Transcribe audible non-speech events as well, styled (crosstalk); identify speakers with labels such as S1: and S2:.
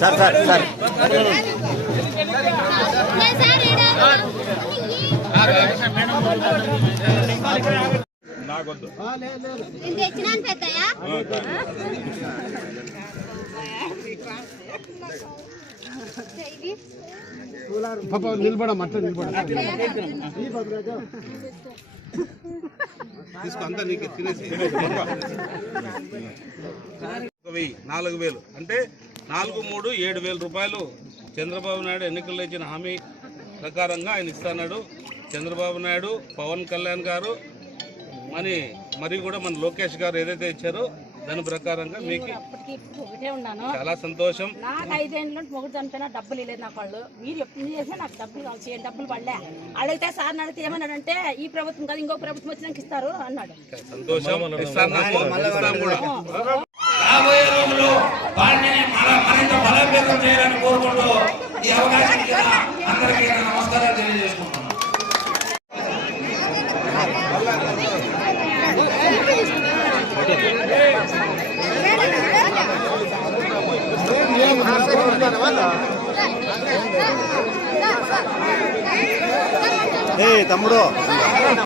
S1: Sir sir
S2: నాకొద్దు.
S3: నేను తెచ్చినాను పెద్దయ్యా.
S4: పాప నిలబడమ్మ అట్లా నిలబడ
S2: తీసుకో అంతా నీకు తినేసి. ఒక (laughs) వెయ్యి నాలుగు వేలు. అంటే నాలుగు మూడు ఏడు వేల రూపాయలు చంద్రబాబు నాయుడు ఎన్నికల్లో ఇచ్చిన హామీ ప్రకారంగా ఆయన ఇస్తాడు చంద్రబాబు నాయుడు పవన్ కళ్యాణ్ గారు అని మరి కూడా మన లోకేష్ గారు ఏదైతే ఇచ్చారో దాని ప్రకారంగా మీకు చాలా సంతోషం.
S5: నాకు ఐదేళ్ళు మొగుడు చనిపోయినా డబ్బులు ఇవ్వలేదు నాకు వాళ్ళు. మీరు ఎప్పుడు చేసినా నాకు డబ్బులు కావాలి చేయండి డబ్బులు పడలే. అడిగితే సార్ అడిగితే ఏమన్నాడంటే ఈ ప్రభుత్వం కాదు ఇంకో ప్రభుత్వం వచ్చినాక ఇస్తారు అన్నాడు.
S2: సంతోషం.
S6: అవకాశం ఇచ్చిన అందరికీ నమస్కారాలు తెలియజేసుకుంటున్నాను.
S1: ఏ తమ్ముడు.